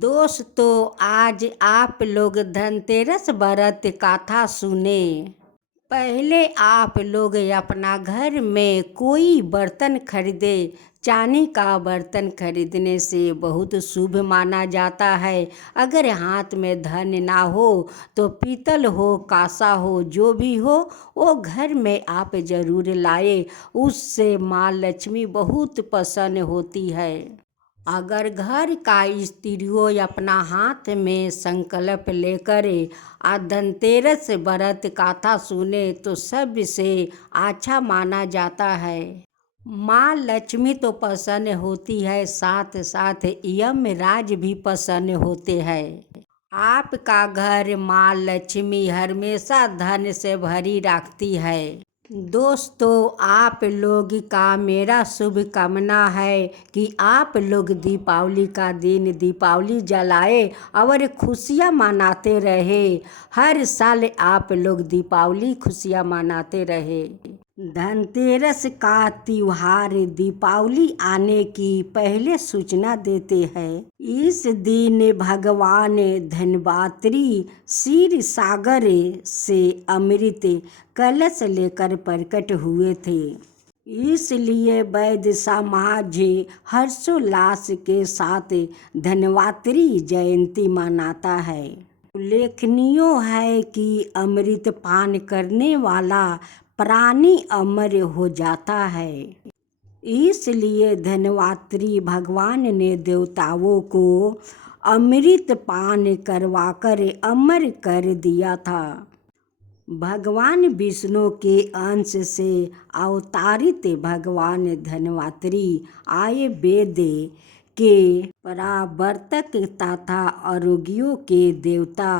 दोस्तों, आज आप लोग धनतेरस व्रत कथा सुने। पहले आप लोग अपना घर में कोई बर्तन खरीदे। चांदी का बर्तन खरीदने से बहुत शुभ माना जाता है। अगर हाथ में धन ना हो तो पीतल हो, कांसा हो, जो भी हो वो घर में आप जरूर लाए। उससे माँ लक्ष्मी बहुत प्रसन्न होती है। अगर घर का स्त्रियों अपना हाथ में संकल्प लेकर धनतेरस व्रत कथा सुने तो सबसे अच्छा माना जाता है। माँ लक्ष्मी तो प्रसन्न होती है, साथ साथ यमराज भी प्रसन्न होते हैं। आपका घर माँ लक्ष्मी हमेशा धन से भरी रखती है। दोस्तों, आप लोग का मेरा शुभ कामना है कि आप लोग दीपावली का दिन दीपावली जलाए और खुशियाँ मनाते रहे। हर साल आप लोग दीपावली खुशियाँ मनाते रहे। धनतेरस का त्योहार दीपावली आने की पहले सूचना देते हैं। इस दिन भगवान धनवंतरी क्षीर सागर से अमृत कलश लेकर प्रकट हुए थे। इसलिए वैद्य समाज हर्षोल्लास के साथ धनवंतरी जयंती मनाता है। उल्लेखनीय है कि अमृत पान करने वाला प्राणी अमर हो जाता है। इसलिए धनवंतरी भगवान ने देवताओं को अमृत पान करवाकर अमर कर दिया था। भगवान विष्णु के अंश से अवतारित भगवान धनवंतरी आए वेद के परावर्तक तथा आरोग्यों के देवता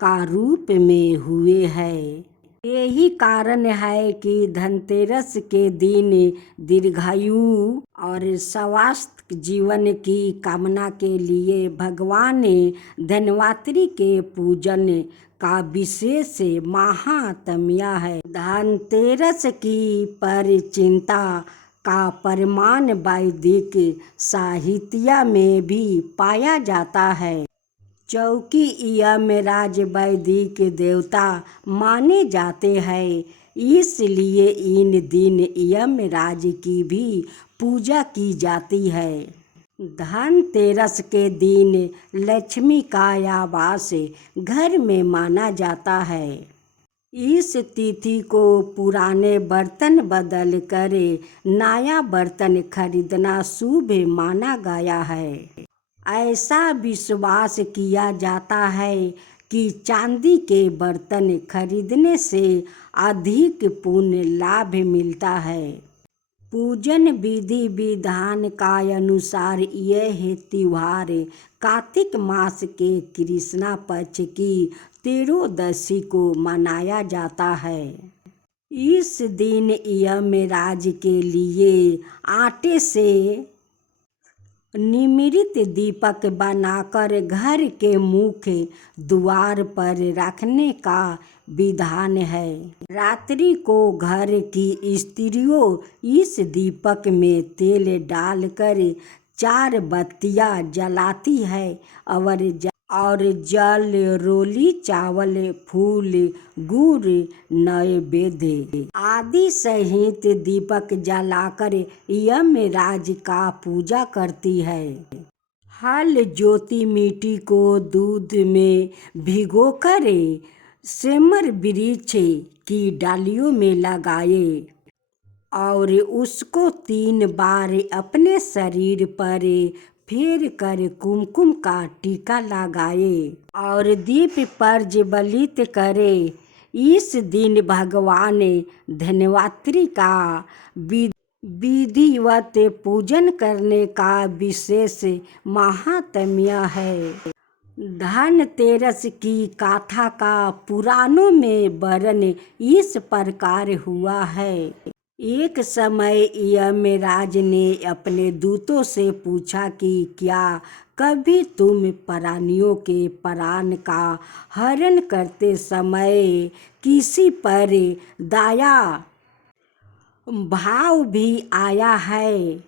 का रूप में हुए हैं। यही कारण है कि धनतेरस के दिन दीर्घायु और स्वस्थ जीवन की कामना के लिए भगवान धनवंतरी के पूजन का विशेष महात्म्य है। धनतेरस की परिचिनता का प्रमाण वैदिक साहित्य में भी पाया जाता है। चूँकि यमराज वैदिक देवता माने जाते हैं, इसलिए इन दिन यमराज की भी पूजा की जाती है। धनतेरस के दिन लक्ष्मी का आवास घर में माना जाता है। इस तिथि को पुराने बर्तन बदल कर नया बर्तन खरीदना शुभ माना गया है। ऐसा विश्वास किया जाता है कि चांदी के बर्तन खरीदने से अधिक पुण्य लाभ मिलता है। पूजन विधि विधान का अनुसार यह त्योहार कार्तिक मास के कृष्णा पक्ष की त्रयोदशी को मनाया जाता है। इस दिन यमराज के लिए आटे से निर्मित दीपक बनाकर घर के मुख्य द्वार पर रखने का विधान है। रात्रि को घर की स्त्रियों इस दीपक में तेल डालकर 4 बत्तियां जलाती है और जल, रोली, चावल, फूल, गुड़, नैवेद्य आदि सहित दीपक जलाकर यमराज का पूजा करती है। हल ज्योति मिट्टी को दूध में भिगोकर सेमर वृक्ष की डालियों में लगाए और उसको 3 बार अपने शरीर पर फेर कर कुमकुम का टीका लगाए और दीप प्रज्वलित करे। इस दिन भगवान धनवंतरी का विधिवत पूजन करने का विशेष महात्म्य है। धनतेरस की कथा का पुराणों में वर्णन इस प्रकार हुआ है। एक समय यमराज ने अपने दूतों से पूछा कि क्या कभी तुम प्राणियों के प्राण का हरण करते समय किसी पर दया भाव भी आया है?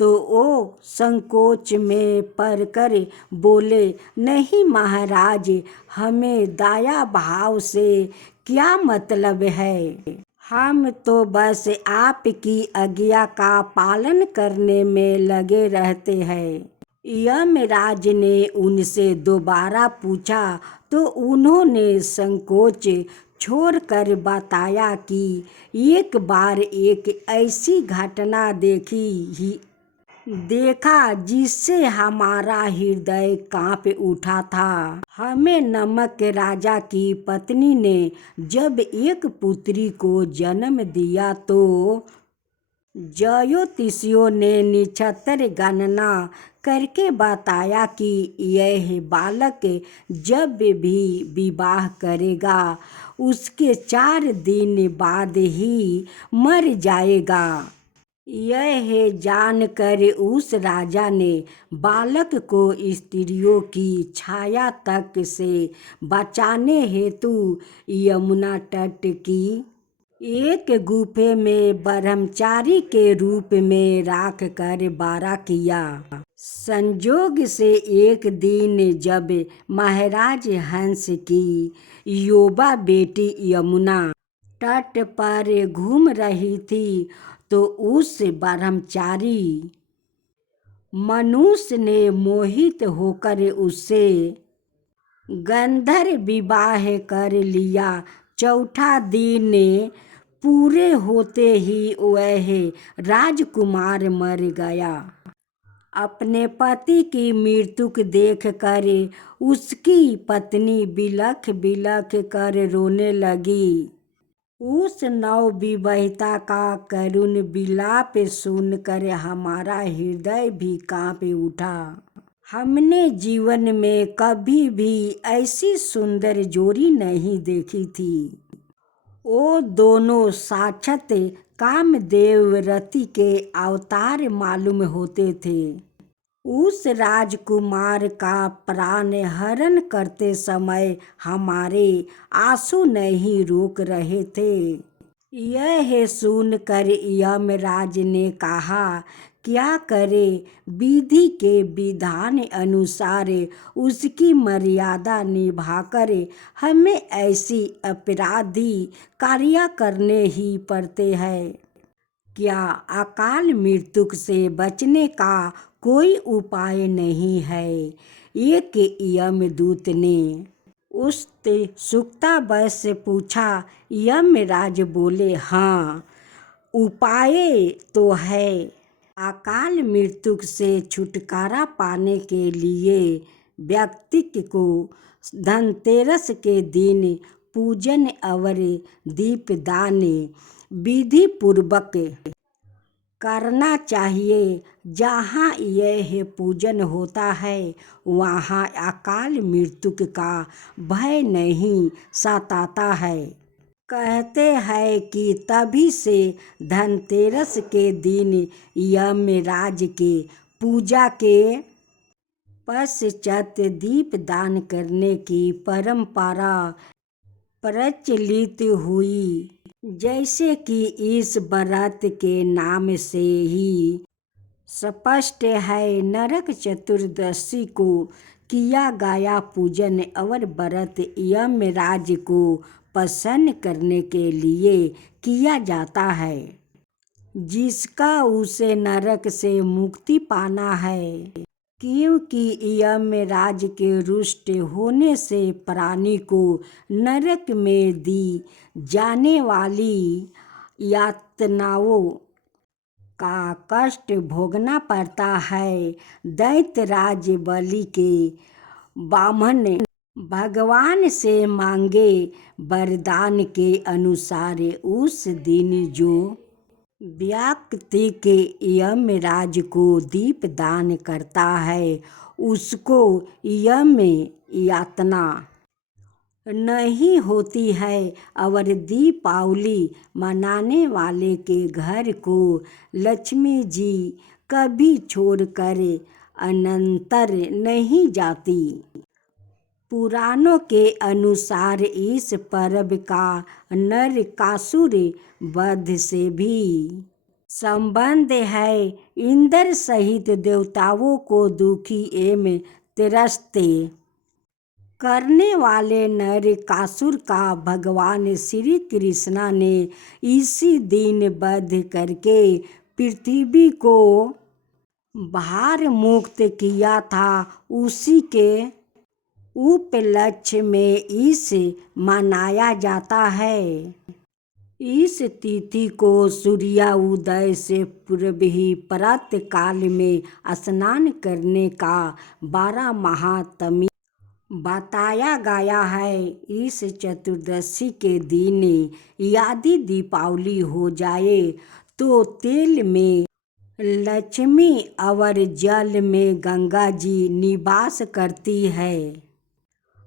तो वो संकोच में पड़ कर बोले, नहीं महाराज, हमें दया भाव से क्या मतलब है। हम तो बस आपकी आज्ञा का पालन करने में लगे रहते हैं। यमराज ने उनसे दोबारा पूछा तो उन्होंने संकोच छोड़कर बताया कि एक बार एक ऐसी घटना देखा जिससे हमारा हृदय कांप उठा था। हमें नमक राजा की पत्नी ने जब एक पुत्री को जन्म दिया तो ज्योतिषियों ने नक्षत्र गणना करके बताया कि यह बालक जब भी विवाह करेगा उसके 4 दिन बाद ही मर जाएगा। यह जानकर उस राजा ने बालक को स्त्रियों की छाया तक से बचाने हेतु यमुना तट की एक गुफे में ब्रह्मचारी के रूप में राख कर बारा किया। संजोग से एक दिन जब महाराज हंस की युवा बेटी यमुना तट पर घूम रही थी तो उस ब्रह्मचारी मनुष्य ने मोहित होकर उससे गंधर्व विवाह कर लिया। 4ठा दिन पूरे होते ही वह राजकुमार मर गया। अपने पति की मृत्यु देख कर उसकी पत्नी बिलख बिलख कर रोने लगी। उस नवविवाहिता का करुण विलाप सुनकर हमारा हृदय भी कांप उठा। हमने जीवन में कभी भी ऐसी सुंदर जोड़ी नहीं देखी थी। वो दोनों साक्षात कामदेव रति के अवतार मालूम होते थे। उस राजकुमार का प्राण हरण करते समय हमारे आंसू नहीं रोक रहे थे। यह सुनकर यमराज ने कहा, क्या करे, विधि के विधान अनुसार उसकी मर्यादा निभाकर हमें ऐसी अपराधी कार्य करने ही पड़ते हैं। क्या अकाल मृत्यु से बचने का कोई उपाय नहीं है। एक यमदूत ने उत्सुकतावश से पूछा। यमराज बोले, हाँ, उपाय तो है। अकाल मृत्यु से छुटकारा पाने के लिए व्यक्ति को धनतेरस के दिन पूजन और दीपदान विधि पूर्वक करना चाहिए। जहाँ यह पूजन होता है वहाँ अकाल मृत्यु का भय नहीं सताता है। कहते हैं कि तभी से धनतेरस के दिन यमराज के पूजा के पश्चात दीपदान करने की परंपरा प्रचलित हुई। जैसे कि इस व्रत के नाम से ही स्पष्ट है, नरक चतुर्दशी को किया गया पूजन और व्रत यमराज को प्रसन्न करने के लिए किया जाता है, जिसका उसे नरक से मुक्ति पाना है। क्योंकि यमराज के रुष्ट होने से प्राणी को नरक में दी जाने वाली यातनाओं का कष्ट भोगना पड़ता है। दैत्यराज बलि के ब्राह्मण भगवान से मांगे वरदान के अनुसार उस दिन जो व्यक्ति के यमराज को दीपदान करता है उसको यम यातना नहीं होती है और दीपावली मनाने वाले के घर को लक्ष्मी जी कभी छोड़कर अनंतर नहीं जाती। पुराणों के अनुसार इस पर्व का नरकासुर वध से भी संबंध है इंद्र सहित देवताओं को दुखी एवं त्रस्त करने वाले नरकासुर का भगवान श्री कृष्ण ने इसी दिन वध करके पृथ्वी को भार मुक्त किया था। उसी के उपलक्ष्य में इसे मनाया जाता है। इस तिथि को सूर्योदय से पूर्व ही प्रातः काल में स्नान करने का 12 महात्म्य बताया गया है। इस चतुर्दशी के दिन यदि दीपावली हो जाए तो तेल में लक्ष्मी और जल में गंगा जी निवास करती है,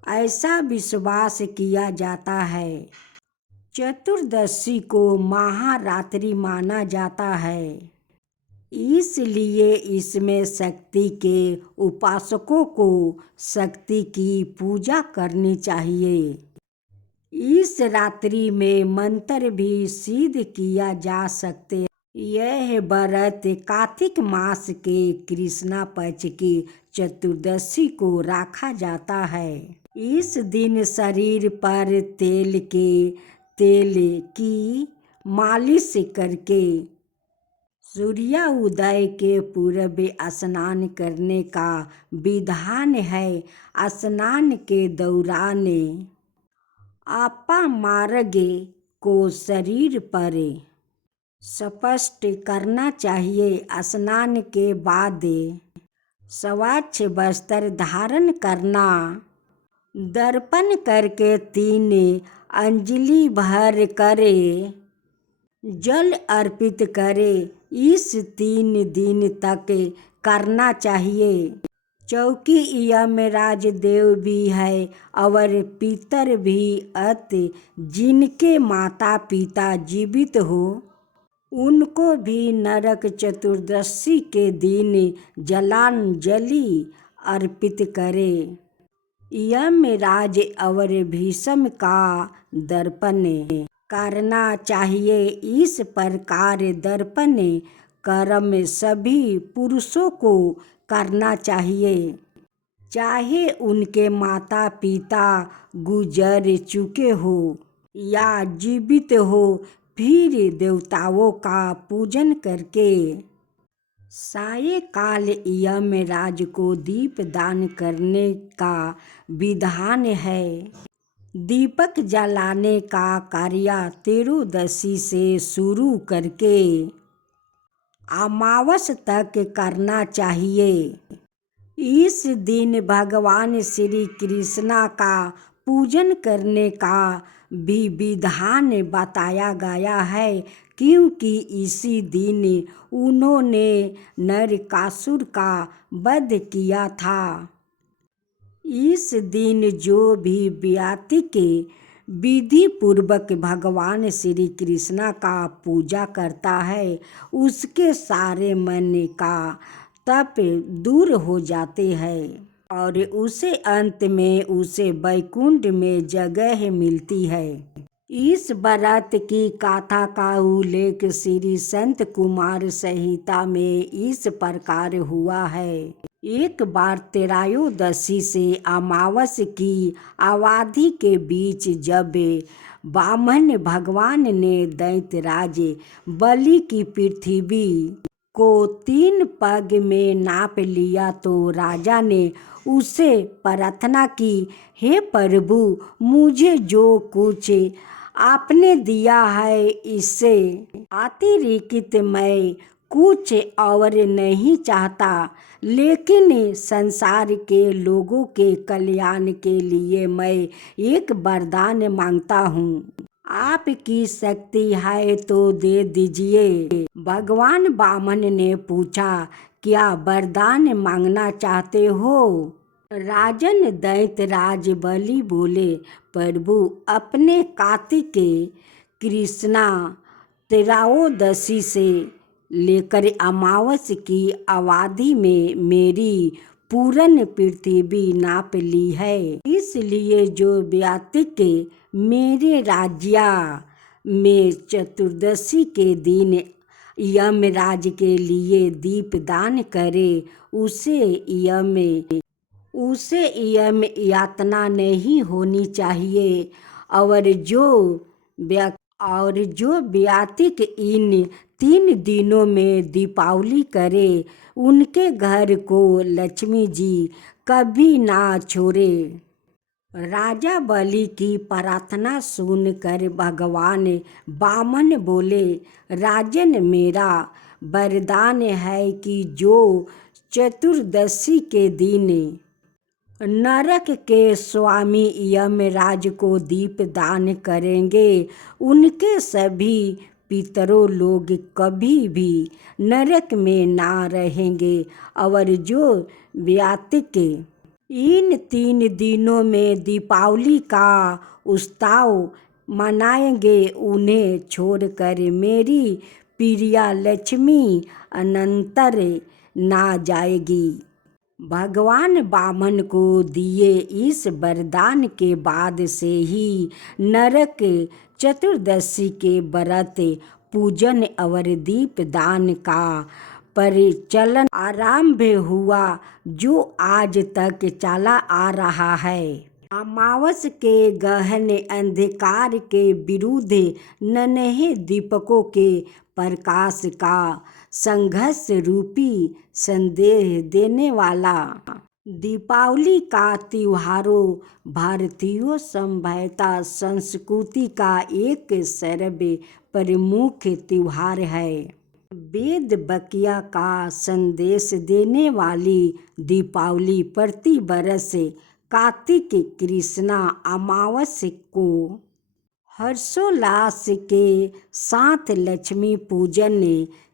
ऐसा विश्वास किया जाता है। चतुर्दशी को महारात्रि माना जाता है, इसलिए इसमें शक्ति के उपासकों को शक्ति की पूजा करनी चाहिए। इस रात्रि में मंत्र भी सिद्ध किया जा सकते हैं। यह व्रत कार्तिक मास के कृष्णा पक्ष की चतुर्दशी को रखा जाता है। इस दिन शरीर पर तेल की मालिश करके सूर्योदय के पूर्व स्नान करने का विधान है। स्नान के दौरान अपामार्ग को शरीर पर स्पष्ट करना चाहिए। स्नान के बाद स्वच्छ वस्त्र धारण करना, दर्पण करके 3 अंजलि भर करे जल अर्पित करे। इस 3 दिन तक करना चाहिए। चूँकि यमराज देव भी है और पितर भी, अतः जिनके माता पिता जीवित हो उनको भी नरक चतुर्दशी के दिन जलांजलि अर्पित करे। यमराज और भीष्म का दर्पण करना चाहिए। इस प्रकार दर्पण कर्म सभी पुरुषों को करना चाहिए, चाहे उनके माता पिता गुजर चुके हो या जीवित हो। फिर देवताओं का पूजन करके सायंकाल यमराज को दीप दान करने का विधान है। दीपक जलाने का कार्य त्रयोदशी से शुरू करके अमावस तक करना चाहिए। इस दिन भगवान श्री कृष्ण का पूजन करने का भी विधान बताया गया है, क्योंकि इसी दिन उन्होंने नरकासुर का वध किया था। इस दिन जो भी व्यक्ति के विधि पूर्वक भगवान श्री कृष्ण का पूजा करता है उसके सारे मन का तप दूर हो जाते हैं और उसे अंत में उसे वैकुंठ में जगह मिलती है। इस व्रत की कथा का उल्लेख श्री संत कुमार संहिता में इस प्रकार हुआ है। एक बार त्रयोदशी से अमावस की अवधि के बीच जब वामन भगवान ने दैत्यराज बलि की पृथ्वी को 3 पग में नाप लिया तो राजा ने उससे प्रार्थना की, हे प्रभु, मुझे जो कुछ आपने दिया है इससे अतिरिक्त मैं कुछ और नहीं चाहता, लेकिन संसार के लोगों के कल्याण के लिए मैं एक वरदान मांगता हूँ। आपकी शक्ति है तो दे दीजिए। भगवान वामन ने पूछा, क्या वरदान मांगना चाहते हो? राजन दैत्यराज बलि बोले, प्रभु, अपने कार्तिक कृष्णा त्रयोदशी से लेकर अमावस की अवधि में मेरी पूर्ण पृथ्वी नाप ली है, इसलिए जो व्यक्ति मेरे राज्य में चतुर्दशी के दिन यमराज के लिए दीप दान करे, उसे यम यातना नहीं होनी चाहिए। और जो व्यातिक इन 3 दिनों में दीपावली करे, उनके घर को लक्ष्मी जी कभी ना छोड़े। राजा बलि की प्रार्थना सुनकर भगवान वामन बोले, राजन, मेरा वरदान है कि जो चतुर्दशी के दिन नरक के स्वामी यमराज को दीप दान करेंगे, उनके सभी पितरों लोग कभी भी नरक में ना रहेंगे। और जो व्यातिक इन 3 दिनों में दीपावली का उत्सव मनाएंगे, उन्हें छोड़कर मेरी प्रिया लक्ष्मी अनंतर ना जाएगी। भगवान वामन को दिए इस वरदान के बाद से ही नरक चतुर्दशी के व्रत पूजन और दीप दान का प्रचलन आरंभ हुआ, जो आज तक चला आ रहा है। अमावस के गहन अंधकार के विरुद्ध नन्हे दीपकों के प्रकाश का संघर्ष रूपी संदेश देने वाला दीपावली का त्योहारों भारतीय सभ्यता संस्कृति का एक सर्व प्रमुख त्योहार है। वेद वाक्य का संदेश देने वाली दीपावली प्रति वर्ष कार्तिक कृष्णा अमावस्या को हर्षोल्लास के साथ लक्ष्मी पूजन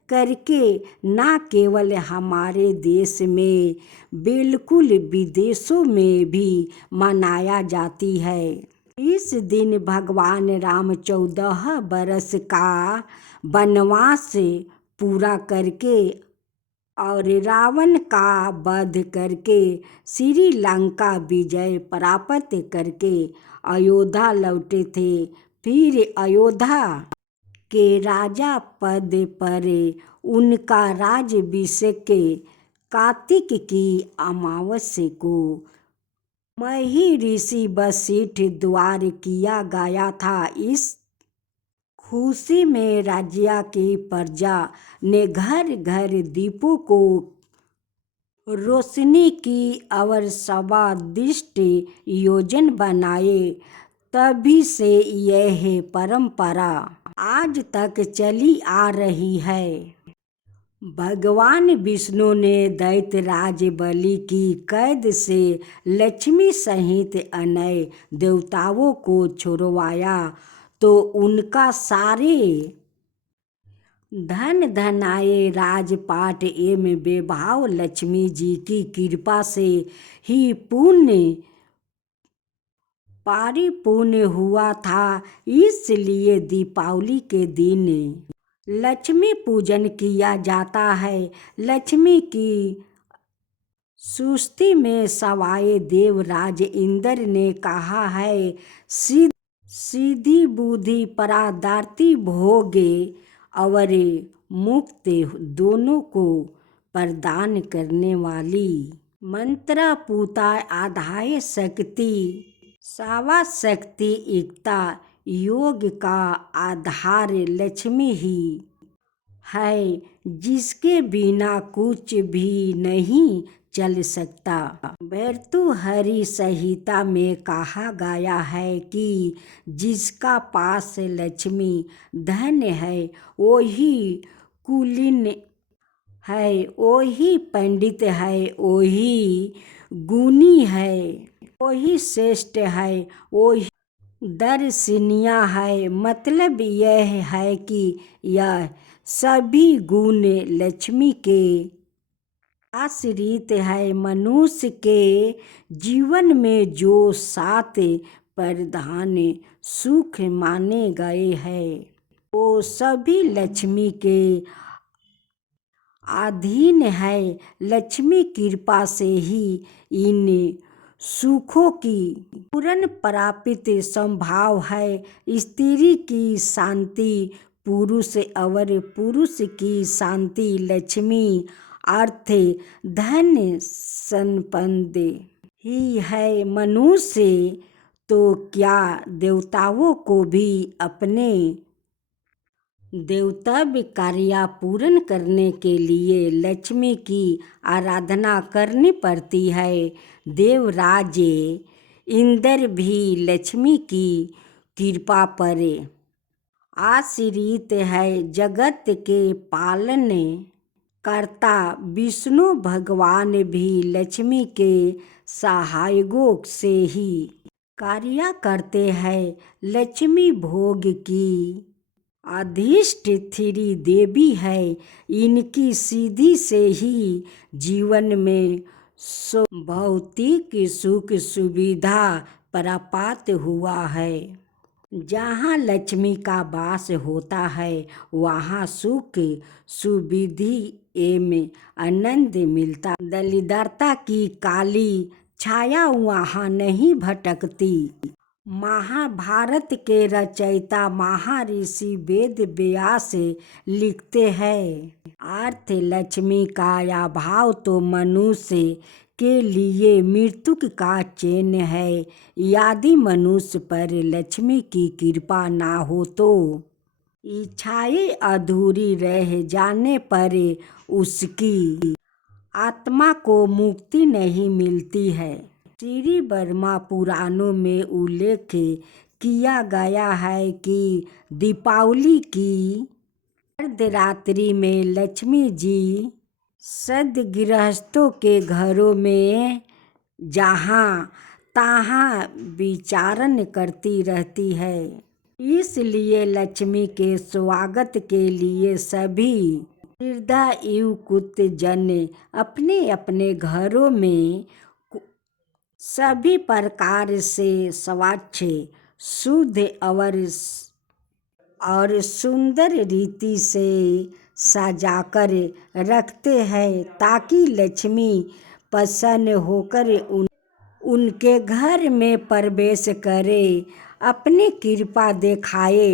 करके न केवल हमारे देश में बिल्कुल विदेशों में भी मनाया जाती है। इस दिन भगवान राम 14 वर्ष का वनवास पूरा करके और रावण का वध करके श्रीलंका विजय प्राप्त करके अयोध्या लौटे थे। फिर अयोध्या के राजा पद पर उनका राज्याभिषेक कार्तिक की अमावस्या को महर्षि वशिष्ठ द्वारा किया गया था। इस खुशी में राज्य की प्रजा ने घर घर दीपों को रोशनी की और स्वादिष्ट योजन बनाए। तभी से यह परंपरा आज तक चली आ रही है। भगवान विष्णु ने दैत्यराज बलि की कैद से लक्ष्मी सहित अन्य देवताओं को छुड़वाया, तो उनका सारे धन धनाय राजपाट एवं वैभव लक्ष्मी जी की कृपा से ही परिपूर्ण हुआ था। इसलिए दीपावली के दिन लक्ष्मी पूजन किया जाता है। लक्ष्मी की स्तुति में सवाए देवराज इंद्र ने कहा है, सिद्धि बुद्धि परादार्थ भोगे और मुक्ति दोनों को प्रदान करने वाली मंत्रपूता आधाय शक्ति सावा शक्ति एकता योग का आधार लक्ष्मी ही है, जिसके बिना कुछ भी नहीं चल सकता। भर्तृहरि संहिता में कहा गया है कि जिसका पास लक्ष्मी धन है, वही कुलीन है, वही पंडित है, वही गुणी है, वही श्रेष्ठ है, वही दर्शनीय है। मतलब यह है कि यह सभी गुण लक्ष्मी के आश्रित है। मनुष्य के जीवन में जो 7 प्रधान सुख माने गए हैं, वो सभी लक्ष्मी के अधीन है। लक्ष्मी कृपा से ही इन सुखों की पूर्ण प्राप्ति संभव है। स्त्री की शांति, पुरुष और पुरुष की शांति लक्ष्मी अर्थ धन संपत्ति ही है। मनुष्य तो क्या देवताओं को भी अपने देवतव्य कार्य पूर्ण करने के लिए लक्ष्मी की आराधना करनी पड़ती है। देवराज इंद्र भी लक्ष्मी की कृपा पर आश्रित है। जगत के पालन कर्ता विष्णु भगवान भी लक्ष्मी के सहायों से ही कार्य करते हैं। लक्ष्मी भोग की अधिष्ठित्री देवी है। इनकी सिद्धि से ही जीवन में भौतिक सुख सुविधा प्राप्त हुआ है। जहाँ लक्ष्मी का वास होता है वहाँ सुख सुविधि एवं आनंद मिलता। दरिद्रता की काली छाया वहाँ नहीं भटकती। महाभारत के रचयिता महर्षि वेद व्यास लिखते हैं, अर्थ लक्ष्मी का अभाव तो मनुष्य के लिए मृत्यु का चिन्ह है। यदि मनुष्य पर लक्ष्मी की कृपा ना हो तो इच्छाएं अधूरी रह जाने पर उसकी आत्मा को मुक्ति नहीं मिलती है। श्री ब्रह्मा पुराणों में उल्लेख किया गया है कि दीपावली की अर्धरात्रि में लक्ष्मी जी सद्गृहस्थों के घरों में जहाँ तहाँ विचरण करती रहती है। इसलिए लक्ष्मी के स्वागत के लिए सभी हृदयुक्त जन अपने अपने घरों में सभी प्रकार से स्वच्छ शुद्ध और सुंदर रीति से सजाकर रखते हैं ताकि लक्ष्मी प्रसन्न होकर उनके घर में प्रवेश करे, अपनी कृपा दिखाए।